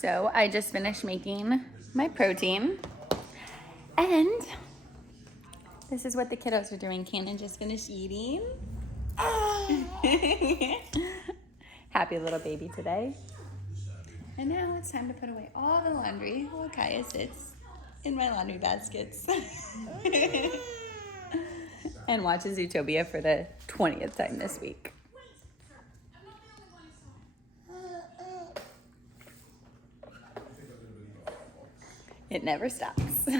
So I just finished making my protein, and this is what the kiddos are doing. Cannon just finished eating. Happy little baby today. And now it's time to put away all the laundry while Kaya sits in my laundry baskets and watches Zootopia for the 20th time this week. It never stops. So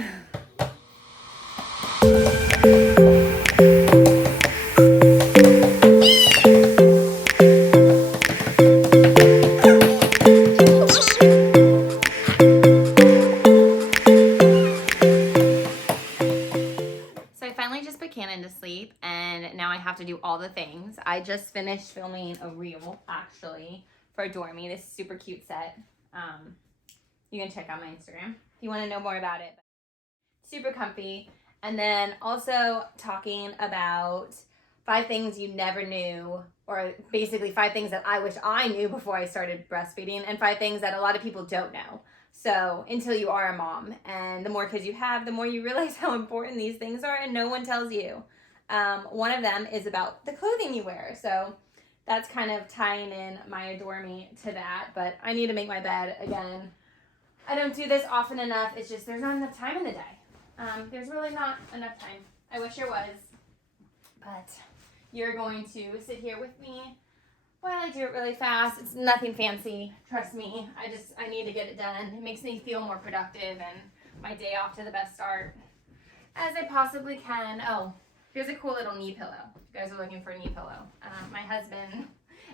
I finally just put Cannon to sleep, and now I have to do all the things. I just finished filming a reel, actually, for Adore Me, this super cute set. You can check out my Instagram if you want to know more about it. Super comfy. And then also talking about 5 things you never knew, or basically 5 things that I wish I knew before I started breastfeeding, and 5 things that a lot of people don't know. So until you are a mom, and the more kids you have, the more you realize how important these things are, and no one tells you. One of them is about the clothing you wear. So that's kind of tying in my Adore Me to that, but I need to make my bed again. I don't do this often enough. It's just there's not enough time in the day. There's really not enough time. I wish there was. But you're going to sit here with me while I do it really fast. It's nothing fancy. Trust me. I need to get it done. It makes me feel more productive and my day off to the best start as I possibly can. Oh, here's a cool little knee pillow. If you guys are looking for a knee pillow. My husband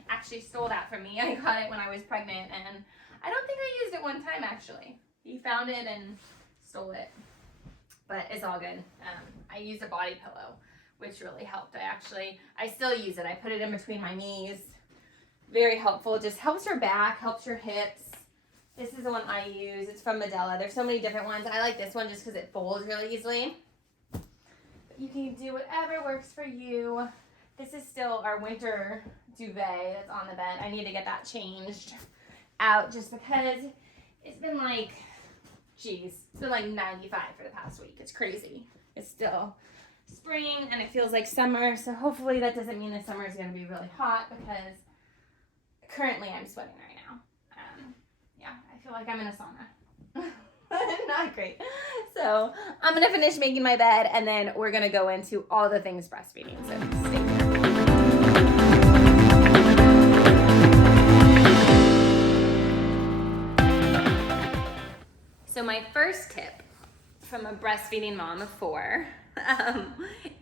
actually stole that from me. I got it when I was pregnant, and I don't think I used it one time, actually. He found it and stole it, but it's all good. I used a body pillow, which really helped. I still use it. I put it in between my knees. Very helpful. It just helps your back, helps your hips. This is the one I use. It's from Medela. There's so many different ones. I like this one just because it folds really easily. But you can do whatever works for you. This is still our winter duvet that's on the bed. I need to get that changed out just because it's been like, it's been like 95 for the past week. It's crazy. It's still spring and it feels like summer, so hopefully that doesn't mean the summer is going to be really hot, because currently I'm sweating right now. Yeah, I feel like I'm in a sauna. Not great. So I'm going to finish making my bed, and then we're going to go into all the things breastfeeding, so stay tuned. So my first tip from a breastfeeding mom of 4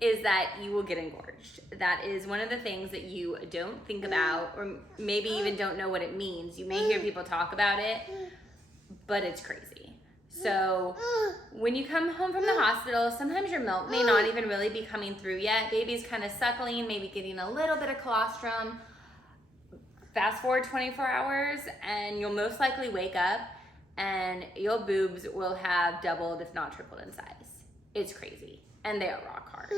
is that you will get engorged. That is one of the things that you don't think about, or maybe even don't know what it means. You may hear people talk about it, but it's crazy. So when you come home from the hospital, sometimes your milk may not even really be coming through yet. Baby's kind of suckling, maybe getting a little bit of colostrum. Fast forward 24 hours and you'll most likely wake up and your boobs will have doubled, if not tripled in size. It's crazy. And they are rock hard.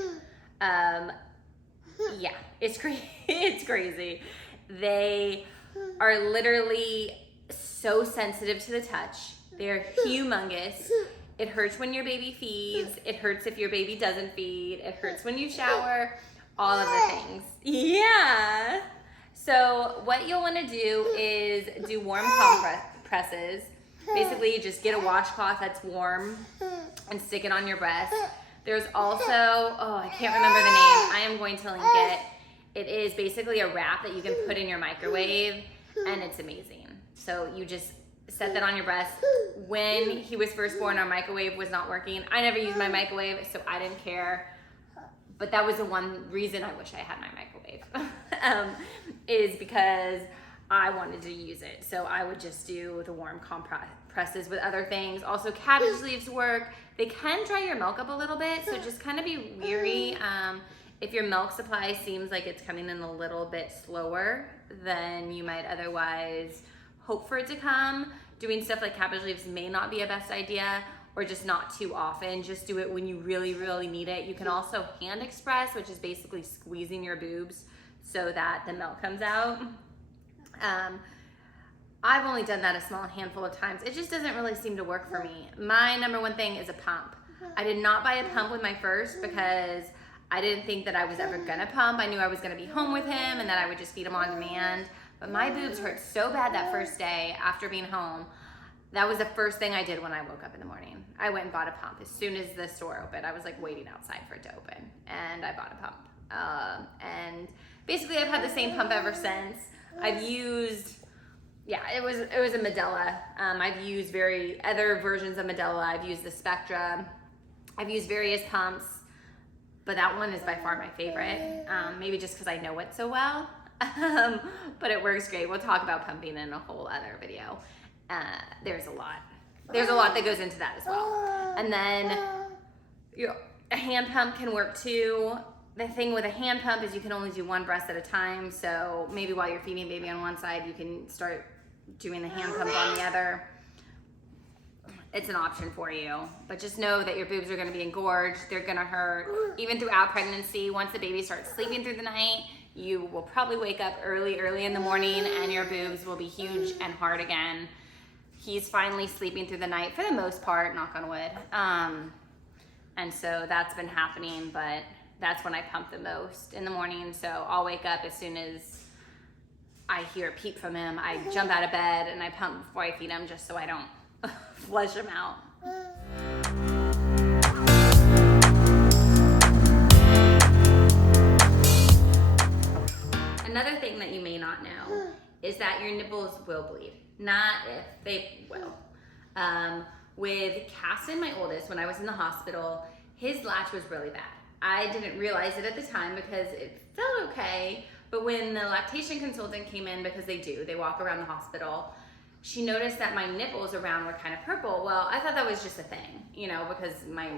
Yeah, it's crazy. They are literally so sensitive to the touch. They're humongous. It hurts when your baby feeds. It hurts if your baby doesn't feed. It hurts when you shower. All of the things. Yeah. So what you'll want to do is do warm compresses. Basically, you just get a washcloth that's warm and stick it on your breast. There's also, I can't remember the name. I am going to link it. It is basically a wrap that you can put in your microwave, and it's amazing. So you just set that on your breast. When he was first born, our microwave was not working. I never used my microwave, so I didn't care. But that was the one reason I wish I had my microwave, is because I wanted to use it. So I would just do the warm compresses with other things. Also, cabbage leaves work. They can dry your milk up a little bit, so just kind of be weary. If your milk supply seems like it's coming in a little bit slower than you might otherwise hope for it to come, doing stuff like cabbage leaves may not be a best idea, or just not too often. Just do it when you really, really need it. You can also hand express, which is basically squeezing your boobs so that the milk comes out. I've only done that a small handful of times. It just doesn't really seem to work for me. My number one thing is a pump. I did not buy a pump with my first because I didn't think that I was ever gonna pump. I knew I was gonna be home with him and that I would just feed him on demand. But my boobs hurt so bad that first day after being home. That was the first thing I did when I woke up in the morning. I went and bought a pump. As soon as the store opened, I was like waiting outside for it to open, and I bought a pump. And basically I've had the same pump ever since. I've used, yeah, it was a Medela. I've used other versions of Medela. I've used the Spectra. I've used various pumps, but that one is by far my favorite. Maybe just because I know it so well, but it works great. We'll talk about pumping in a whole other video. There's a lot that goes into that as well. And then a hand pump can work too. The thing with a hand pump is you can only do one breast at a time. So maybe while you're feeding baby on one side, you can start doing the hand pump on the other. It's an option for you, but just know that your boobs are going to be engorged. They're going to hurt even throughout pregnancy. Once the baby starts sleeping through the night, you will probably wake up early in the morning and your boobs will be huge and hard again. He's finally sleeping through the night for the most part, knock on wood. And so that's been happening, but that's when I pump the most in the morning. So I'll wake up as soon as I hear a peep from him. I jump out of bed and I pump before I feed him just so I don't flush him out. Another thing that you may not know is that your nipples will bleed. Not if, they will. With Caston, my oldest, when I was in the hospital, his latch was really bad. I didn't realize it at the time because it felt okay, but when the lactation consultant came in, because they walk around the hospital, she noticed that my nipples around were kind of purple. Well, I thought that was just a thing, because my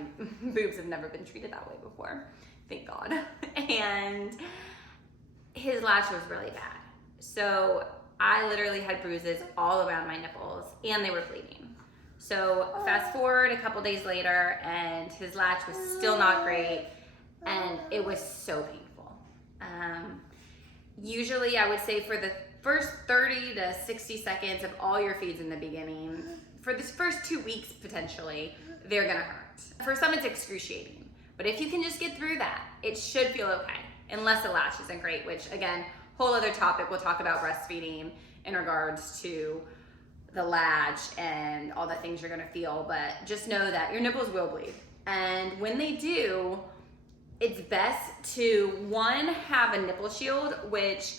boobs have never been treated that way before, thank God. And his latch was really bad. So I literally had bruises all around my nipples and they were bleeding. So fast forward a couple days later and his latch was still not great and it was so painful. Usually I would say for the first 30 to 60 seconds of all your feeds in the beginning, for this first 2 weeks potentially, they're gonna hurt. For some it's excruciating, but if you can just get through that, it should feel okay, unless the latch isn't great, which again, whole other topic. We'll talk about breastfeeding in regards to the latch and all the things you're gonna feel, but just know that your nipples will bleed. And when they do, it's best to, one, have a nipple shield, which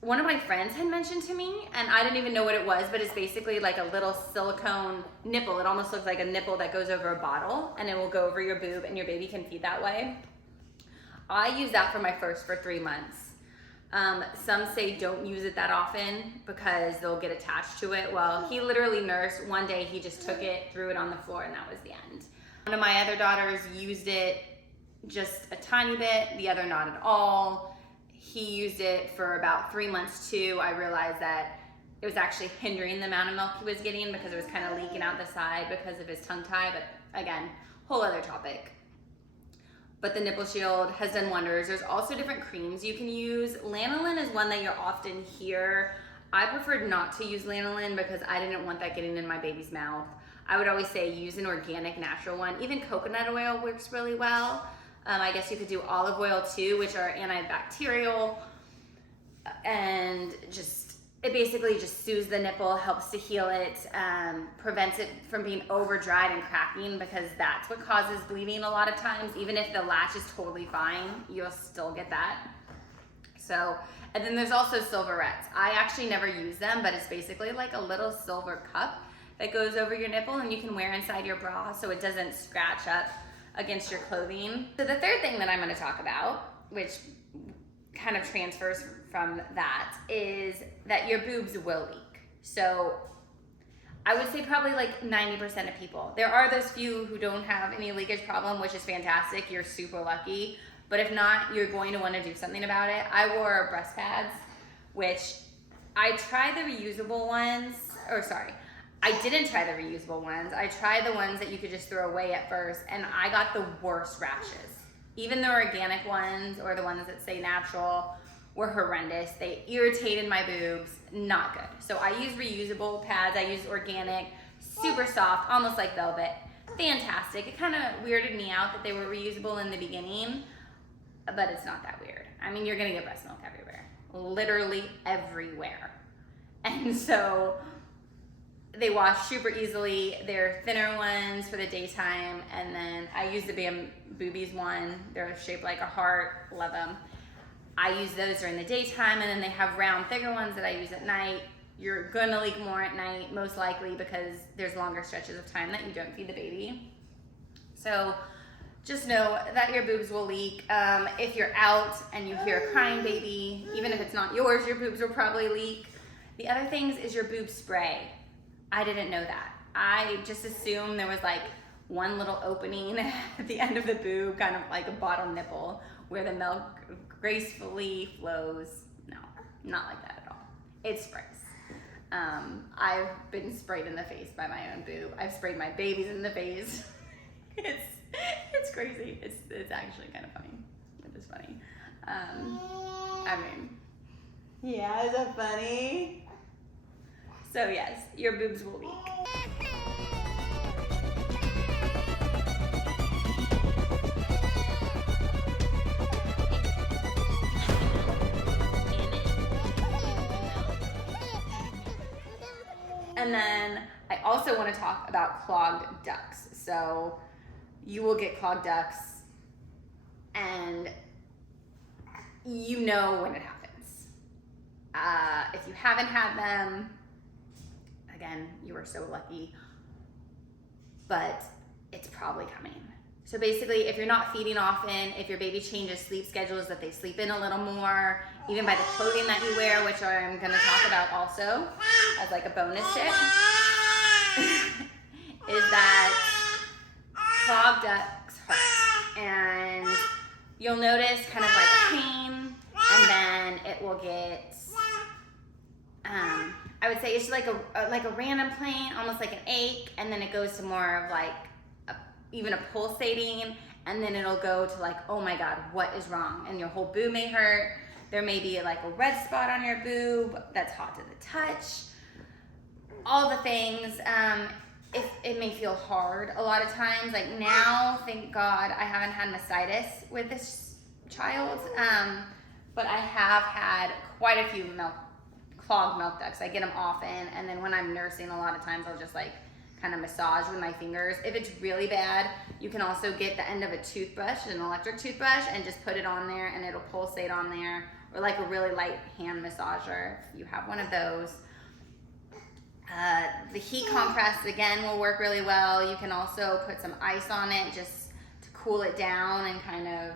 one of my friends had mentioned to me, and I didn't even know what it was, but it's basically like a little silicone nipple. It almost looks like a nipple that goes over a bottle, and it will go over your boob, and your baby can feed that way. I use that for my first for 3 months. Some say don't use it that often because they'll get attached to it. Well, he literally nursed. One day he just took it, threw it on the floor, and that was the end. One of my other daughters used it just a tiny bit, the other not at all. He used it for about 3 months too. I realized that it was actually hindering the amount of milk he was getting because it was kind of leaking out the side because of his tongue tie, but again, whole other topic. But the nipple shield has done wonders. There's also different creams you can use. Lanolin is one that you'll often hear. I preferred not to use lanolin because I didn't want that getting in my baby's mouth. I would always say use an organic, natural one. Even coconut oil works really well. I guess you could do olive oil too, which are antibacterial, and it basically just soothes the nipple, helps to heal it, prevents it from being over dried and cracking, because that's what causes bleeding a lot of times. Even if the latch is totally fine, you'll still get that. So, and then there's also silverettes. I actually never use them, but it's basically like a little silver cup that goes over your nipple and you can wear inside your bra so it doesn't scratch up against your clothing. So the third thing that I'm gonna talk about, which kind of transfers from that, is that your boobs will leak. So I would say probably like 90% of people. There are those few who don't have any leakage problem, which is fantastic. You're super lucky. But if not, you're going to want to do something about it. I wore breast pads, which I tried the reusable ones, I didn't try the reusable ones. I tried the ones that you could just throw away at first, and I got the worst rashes. Even the organic ones or the ones that say natural were horrendous. They irritated my boobs, not good. So I use reusable pads. I use organic, super soft, almost like velvet. Fantastic. It kind of weirded me out that they were reusable in the beginning, but it's not that weird. I mean, you're gonna get breast milk everywhere, literally everywhere. And so they wash super easily. They're thinner ones for the daytime, and then I use the Bam Boobies one. They're shaped like a heart, love them. I use those during the daytime, and then they have round, thicker ones that I use at night. You're gonna leak more at night, most likely, because there's longer stretches of time that you don't feed the baby. So just know that your boobs will leak. If you're out and you hear a crying baby, even if it's not yours, your boobs will probably leak. The other things is your boob spray. I didn't know that. I just assumed there was like one little opening at the end of the boob, kind of like a bottom nipple, where the milk gracefully flows. No, not like that at all. It sprays. I've been sprayed in the face by my own boob. I've sprayed my babies in the face. It's crazy. It's actually kind of funny. It is funny. I mean, yeah, is that funny? So yes, your boobs will leak. And then I also want to talk about clogged ducts. So you will get clogged ducts, and you know when it happens. If you haven't had them, again, you are so lucky, but it's probably coming. So basically, if you're not feeding often, if your baby changes sleep schedules, that they sleep in a little more, even by the clothing that you wear, which I'm gonna talk about also as like a bonus tip, is that clogged ducts hurt. And you'll notice kind of like pain, and then it will get, I would say it's like a random pain, almost like an ache, and then it goes to more of like even a pulsating, and then it'll go to like, oh my God, what is wrong? And your whole boob may hurt. There may be like a red spot on your boob that's hot to the touch. All the things. It may feel hard a lot of times. Like now, thank God, I haven't had mastitis with this child, but I have had quite a few clogged milk ducts. I get them often, and then when I'm nursing, a lot of times I'll just like kind of massage with my fingers. If it's really bad, you can also get the end of a toothbrush, an electric toothbrush, and just put it on there, and it'll pulsate on there, or like a really light hand massager if you have one of those. The heat compress, again, will work really well. You can also put some ice on it just to cool it down and kind of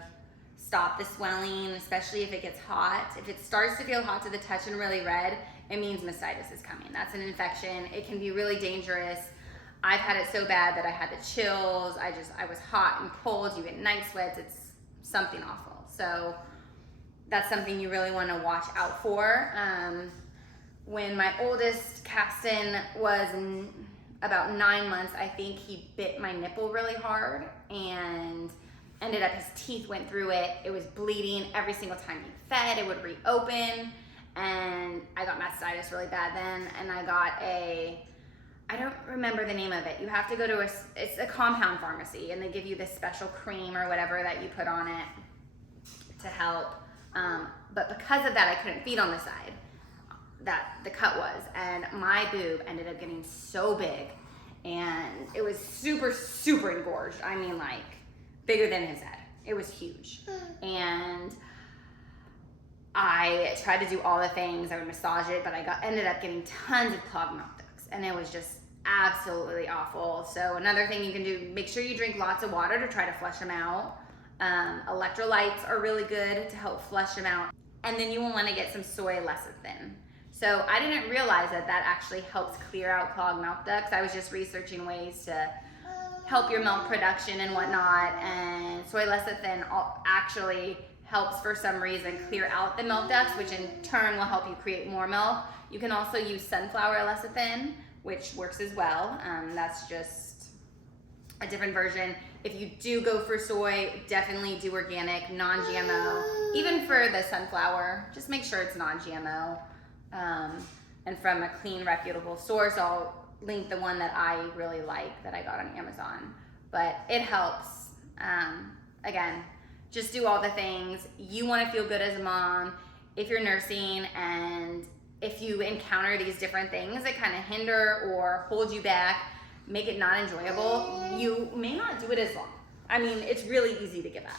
stop the swelling, especially if it gets hot. If it starts to feel hot to the touch and really red, it means mastitis is coming. That's an infection. It can be really dangerous. I've had it so bad that I had the chills. I was hot and cold. You get night sweats. It's something awful. So that's something you really want to watch out for. When my oldest, Caston, was about 9 months, I think he bit my nipple really hard and ended up, his teeth went through it. It was bleeding every single time he fed. It would reopen, and I got mastitis really bad then, and I got I don't remember the name of it. You have to go to it's a compound pharmacy, and they give you this special cream or whatever that you put on it to help. But because of that, I couldn't feed on the side that the cut was, and my boob ended up getting so big, and it was super, super engorged. I mean, like bigger than his head. It was huge. And I tried to do all the things. I would massage it, but ended up getting tons of clogged milk ducts, and it was just absolutely awful. So another thing you can do, make sure you drink lots of water to try to flush them out. Electrolytes are really good to help flush them out. And then you will want to get some soy lecithin. So I didn't realize that actually helps clear out clogged milk ducts. I was just researching ways to help your milk production and whatnot, and soy lecithin actually helps for some reason clear out the milk ducts, which in turn will help you create more milk. You can also use sunflower lecithin, which works as well. That's just a different version. If you do go for soy, definitely do organic, non-GMO. Even for the sunflower, just make sure it's non-GMO. And from a clean, reputable source. I'll link the one that I really like that I got on Amazon. But it helps. Again, just do all the things. You want to feel good as a mom. If you're nursing and if you encounter these different things that kind of hinder or hold you back, make it not enjoyable, you may not do it as long. I mean, it's really easy to give up.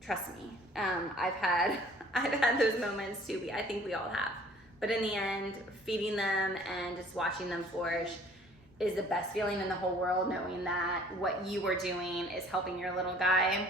Trust me. I've had those moments too. I think we all have. But in the end, feeding them and just watching them flourish is the best feeling in the whole world, knowing that what you are doing is helping your little guy.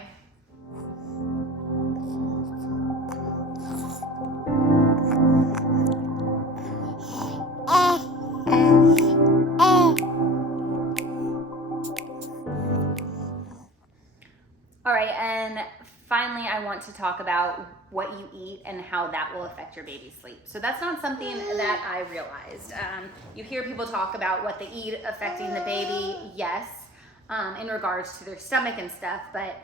All right, and finally, I want to talk about what you eat and how that will affect your baby's sleep. So that's not something that I realized. You hear people talk about what they eat affecting the baby, yes, in regards to their stomach and stuff, but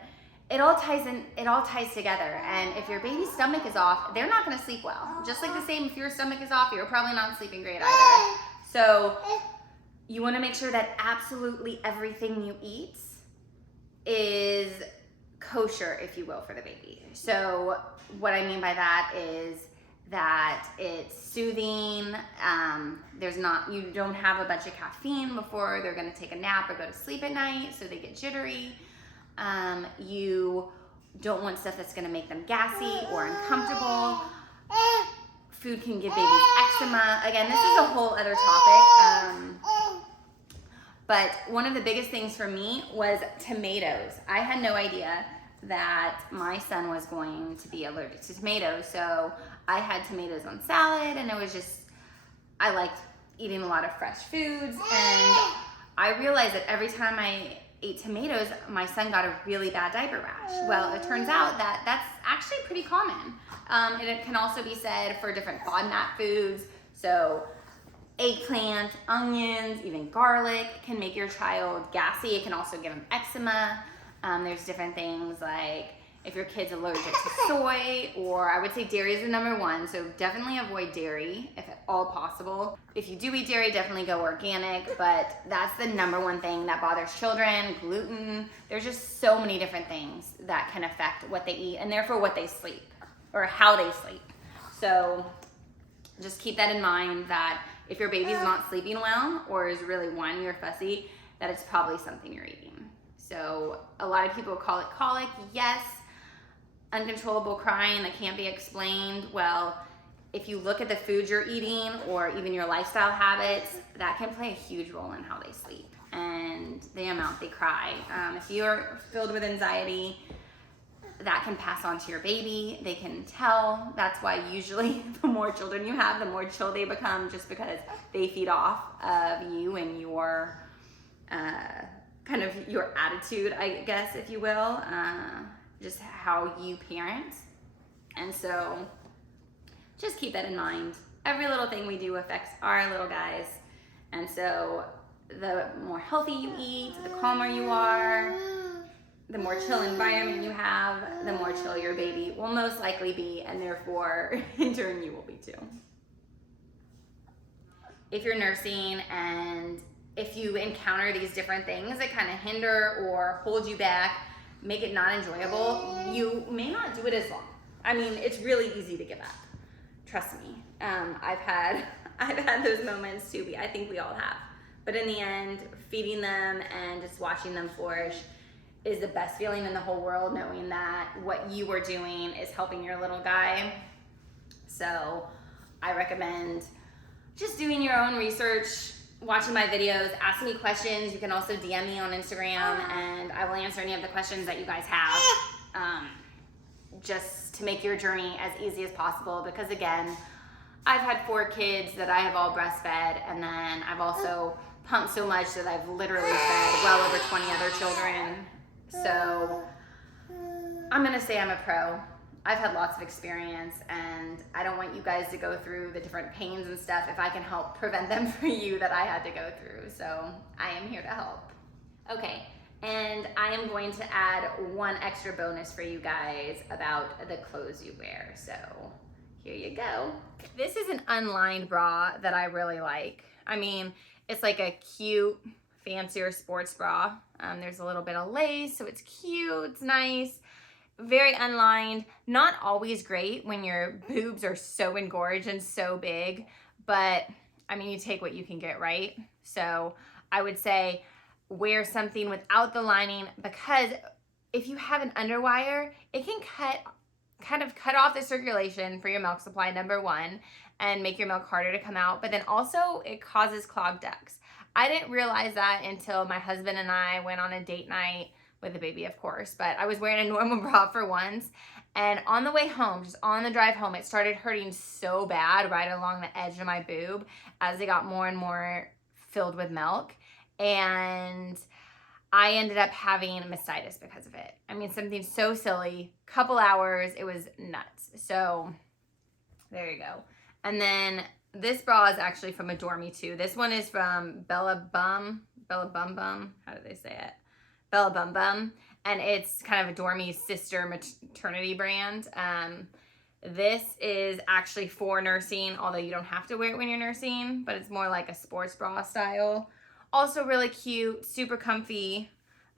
it all ties together. And if your baby's stomach is off, they're not going to sleep well. Just like the same, if your stomach is off, you're probably not sleeping great either. So you want to make sure that absolutely everything you eat is kosher, if you will, for the baby. So what I mean by that is that it's soothing. You don't have a bunch of caffeine before they're going to take a nap or go to sleep at night, so they get jittery. You don't want stuff that's going to make them gassy or uncomfortable. Food can give babies eczema. Again, this is a whole other topic. But one of the biggest things for me was tomatoes. I had no idea that my son was going to be allergic to tomatoes. So I had tomatoes on salad, and I liked eating a lot of fresh foods. And I realized that every time I ate tomatoes, my son got a really bad diaper rash. Well, it turns out that that's actually pretty common. And it can also be said for different FODMAP foods. So eggplant, onions, even garlic can make your child gassy. It can also give them eczema. There's different things like if your kid's allergic to soy, or I would say dairy is the number one. So definitely avoid dairy if at all possible. If you do eat dairy, definitely go organic, but that's the number one thing that bothers children. Gluten. There's just so many different things that can affect what they eat and therefore what they sleep or how they sleep. So just keep that in mind, that if your baby's not sleeping well or is really whiny or fussy, that it's probably something you're eating. So a lot of people call it colic. Yes. Uncontrollable crying that can't be explained. Well, if you look at the food you're eating or even your lifestyle habits, that can play a huge role in how they sleep and the amount they cry. If you're filled with anxiety, that can pass on to your baby. They can tell. That's why usually the more children you have, the more chill they become, just because they feed off of you and your kind of your attitude, I guess, if you will, just how you parent. And so just keep that in mind. Every little thing we do affects our little guys. And so the more healthy you eat, the calmer you are, the more chill environment you have, the more chill your baby will most likely be, and therefore in turn you will be too. If you're nursing and if you encounter these different things that kind of hinder or hold you back, make it not enjoyable, you may not do it as long. I mean, it's really easy to give up. Trust me. I've had those moments too. I think we all have. But in the end, feeding them and just watching them flourish is the best feeling in the whole world, knowing that what you are doing is helping your little guy. So I recommend just doing your own research, watching my videos, ask me questions. You can also DM me on Instagram and I will answer any of the questions that you guys have, just to make your journey as easy as possible. Because again, I've had 4 kids that I have all breastfed, and then I've also pumped so much that I've literally fed well over 20 other children. So I'm gonna say I'm a pro. I've had lots of experience, and I don't want you guys to go through the different pains and stuff if I can help prevent them for you that I had to go through. So I am here to help. Okay, And I am going to add one extra bonus for you guys about the clothes you wear. So here you go. This is an unlined bra that I really like. I mean, it's like a cute, fancier sports bra. There's a little bit of lace, so it's cute, it's nice. Very unlined. Not always great when your boobs are so engorged and so big, but I mean, you take what you can get, right? So I would say wear something without the lining, because if you have an underwire, it can kind of cut off the circulation for your milk supply, number one, and make your milk harder to come out. But then also it causes clogged ducts. I didn't realize that until my husband and I went on a date night with a baby, of course, but I was wearing a normal bra for once. And on the way home, just on the drive home, it started hurting so bad right along the edge of my boob as it got more and more filled with milk. And I ended up having mastitis because of it. I mean, something so silly, couple hours, it was nuts. So there you go. And then this bra is actually from Adore Me too. This one is from Bella Bum Bum, how do they say it? Bella Bum Bum. And it's kind of Adore Me's sister maternity brand. This is actually for nursing, although you don't have to wear it when you're nursing, but it's more like a sports bra style. Also really cute, super comfy.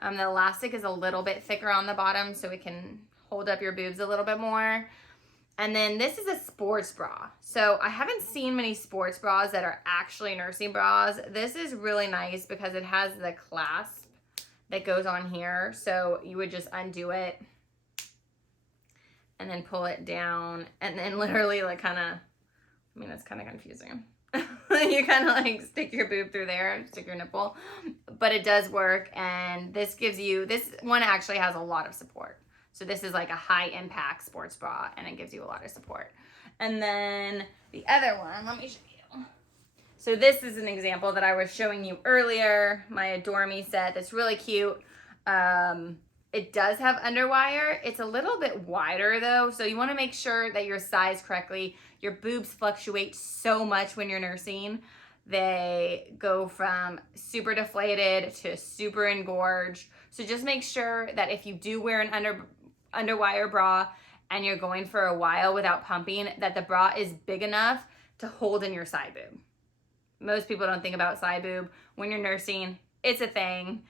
The elastic is a little bit thicker on the bottom, so it can hold up your boobs a little bit more. And then this is a sports bra. So I haven't seen many sports bras that are actually nursing bras. This is really nice because it has the clasp that goes on here. So you would just undo it and then pull it down, and then literally like kind of, I mean, it's kind of confusing. You kind of like stick your boob through there, stick your nipple, but it does work. And this gives you, this one actually has a lot of support. So this is like a high impact sports bra, and it gives you a lot of support. And then the other one, let me show you. So this is an example that I was showing you earlier, my Adore Me set that's really cute. It does have underwire. It's a little bit wider though, so you want to make sure that you're sized correctly. Your boobs fluctuate so much when you're nursing. They go from super deflated to super engorged. So just make sure that if you do wear an underwire bra and you're going for a while without pumping, that the bra is big enough to hold in your side boob. Most people don't think about side boob. When you're nursing, it's a thing.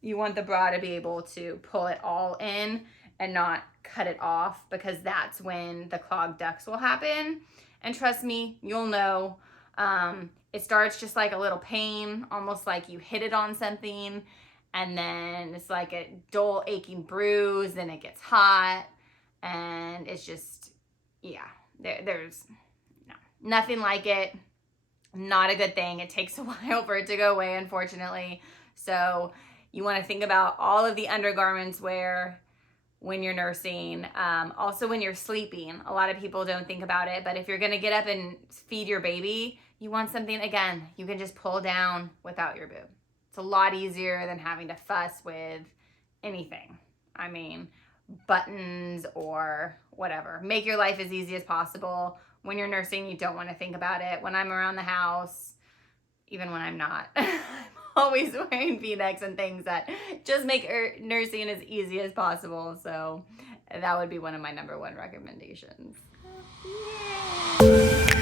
You want the bra to be able to pull it all in and not cut it off, because that's when the clogged ducts will happen. And trust me, you'll know. It starts just like a little pain, almost like you hit it on something, and then it's like a dull aching bruise, then it gets hot, and it's just, yeah, there's nothing like it. Not a good thing. It takes a while for it to go away, unfortunately. So you want to think about all of the undergarments wear when you're nursing. Also when you're sleeping. A lot of people don't think about it, but if you're going to get up and feed your baby, you want something, again, you can just pull down without your boob. It's a lot easier than having to fuss with anything. I mean, buttons or whatever. Make your life as easy as possible. When you're nursing, you don't want to think about it. When I'm around the house, even when I'm not, I'm always wearing V-necks and things that just make nursing as easy as possible. So that would be one of my #1 recommendations. Yay!